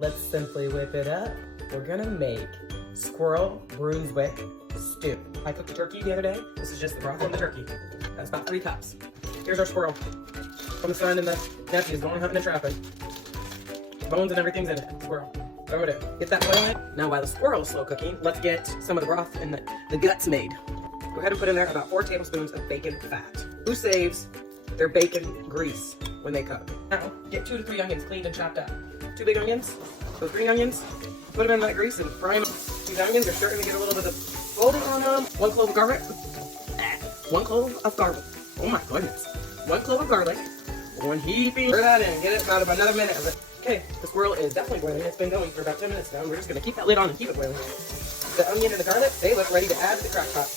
Let's simply whip it up. We're gonna make Squirrel Brunswick stew. I cooked a turkey the other day. This is just the broth and the turkey. That's about 3 cups. Here's our squirrel. From the son and the nephews going hunting and trapping. Bones and everything's in it. Squirrel. Throw it in. Get that boiling. Now while the squirrel is slow cooking, let's get some of the broth and the guts made. Go ahead and put in there about 4 tablespoons of bacon fat. Who saves their bacon grease when they cook? Now, get 2 to 3 onions cleaned and chopped up. 2 big onions, so 3 onions. Put them in that grease and fry them. These onions are starting to get a little bit of golden on them. 1 clove of garlic. 1 clove of garlic. Oh my goodness. 1 clove of garlic. 1 heaping. Stir that in. Get it about another minute of it. Okay, the squirrel is definitely boiling. It's been going for about 10 minutes now. We're just gonna keep that lid on and keep it boiling. The onion and the garlic, they look ready to add to the crock pot.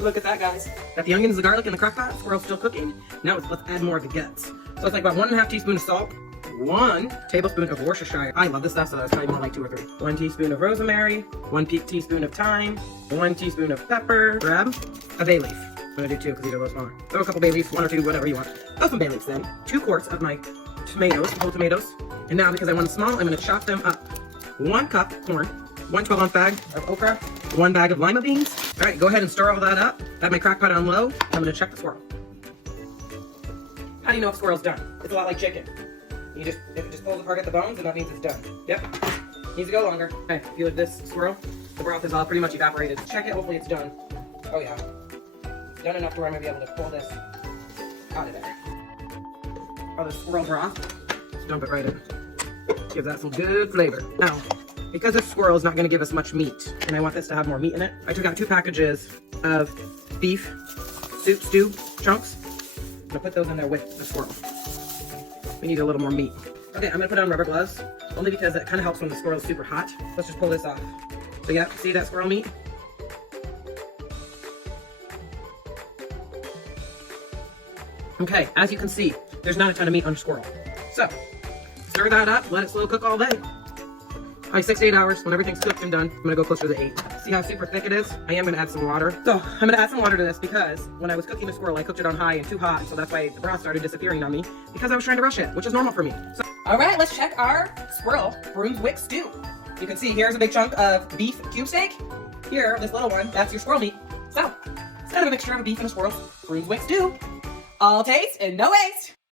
Look at that, guys. Got the onions, the garlic, and the crock pot. Squirrel's still cooking. Now let's add more of the guts. So it's like about 1½ teaspoon of salt. 1 tablespoon of Worcestershire. I love this stuff, so that's probably more like 2 or 3. 1 teaspoon of rosemary. 1 teaspoon of thyme. 1 teaspoon of pepper. Grab a bay leaf. I'm gonna do 2 because these are a little smaller. Throw a couple bay leaves, 1 or 2, whatever you want. Throw some bay leaves then. 2 quarts of my tomatoes, whole tomatoes. And now because I want them small, I'm gonna chop them up. 1 cup corn. 1 12-ounce bag of okra. 1 bag of lima beans. All right, go ahead and stir all that up. Have my crock pot on low. I'm gonna check the squirrel. How do you know if squirrel's done? It's a lot like chicken. If it just pulls apart at the bones, then that means it's done. Yep. Needs to go longer. Okay, if you look at this squirrel, the broth is all pretty much evaporated. Check it, hopefully it's done. Oh yeah. It's done enough to where I'm gonna be able to pull this out of there. Oh, the squirrel broth. Just dump it right in. Give that some good flavor. Now, because this squirrel is not gonna give us much meat, and I want this to have more meat in it, I took out 2 packages of beef stew chunks. I'm gonna put those in there with the squirrel. We need a little more meat. Okay, I'm gonna put on rubber gloves, only because that kind of helps when the squirrel is super hot. Let's just pull this off. So yeah, see that squirrel meat? Okay, as you can see, there's not a ton of meat on your squirrel. So, stir that up, let it slow cook all day. Probably 6 to 8 hours. When everything's cooked and done, I'm gonna go closer to 8. See how super thick it is? I am gonna add some water. So I'm gonna add some water to this because when I was cooking the squirrel, I cooked it on high and too hot, so that's why the broth started disappearing on me because I was trying to rush it, which is normal for me. So, all right, let's check our Squirrel Brunswick stew. You can see here's a big chunk of beef cube steak. Here, this little one, that's your squirrel meat. So it's kind of a mixture of a beef and a squirrel Brunswick stew. All taste and no waste.